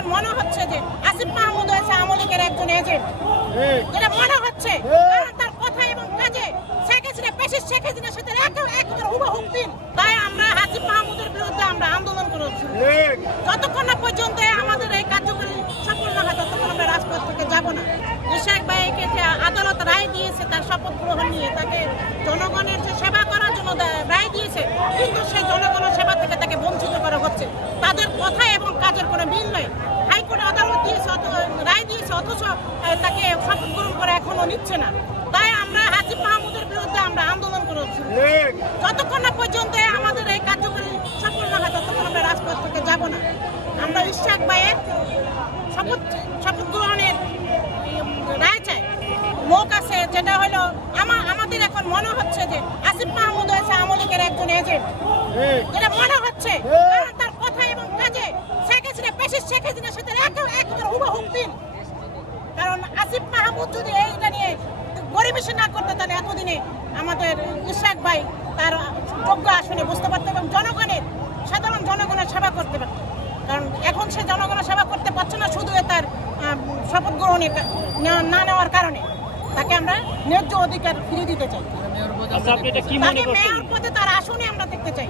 এখন মনে হচ্ছে যে আসিফ মাহমুদ হয়েছে আওয়ামী লীগের একজন এজেন্ট, যেটা মনে হচ্ছে। কারণ তার কথা এবং কাজে শেখ হাসিনার সাথে একেবারে হুবহু মিল। তাই আমরা আসিফ মাহমুদের বিরুদ্ধে আমরা আন্দোলন করেছি। যতক্ষণ না পর্যন্ত আমাদের এই কার্যকরী সফল না হয় ততক্ষণ আমরা রাজপথ থেকে যাব না। ইশাক ভাইকে যে আদালত রায় দিয়েছে তার শপথ গ্রহণ নিয়ে, তাকে জনগণের যে সেবা করার জন্য রায় দিয়েছে, কিন্তু সেই জনগণের সেবা থেকে তাকে বঞ্চিত করা হচ্ছে। তাদের কথা এবং কাজের কোনো মিল নেই। হাইকোর্ট আদালত দিয়েছে, রায় দিয়েছে, অথচ তাকে শপথ গ্রহণ করে এখনো নিচ্ছে না। তাই আমরা আসিফ মাহমুদের বিরুদ্ধে আমরা আন্দোলন করেছি। যতক্ষণ না পর্যন্ত আমাদের এই কার্যকরী সফল না হয় ততক্ষণ আমরা রাজপথ থেকে যাব না। আমরা ইশাক ভাইয়ের শপথ গ্রহণের রায় চাই। লোক আছে, যেটা হলো আমাদের এখন মনে হচ্ছে যে আসিফ মাহমুদ হয়েছে আওয়ামী লীগের একজন এজেন্ট, যেটা মনে হচ্ছে। কারণ তার কথা এবং কাজে শেখ হাসিনার সাথে একেবারে হুবহু মিল। কারণ আসিফ মাহমুদ যদি এইটা নিয়ে গরিবেশি না করতে, তাহলে এতদিনে আমাদের ইশাক ভাই তার যোগ্য আসনে বুঝতে পারতো এবং সাধারণ জনগণের সেবা করতে পারত। কারণ এখন সে জনগণের সেবা করতে পারছে না, শুধু তার শপথ গ্রহণে না নেওয়ার কারণে। তাকে আমরা ন্যায্য অধিকার ফিরিয়ে দিতে চাই। তাকে মেয়র পদে তার আসনে আমরা দেখতে চাই।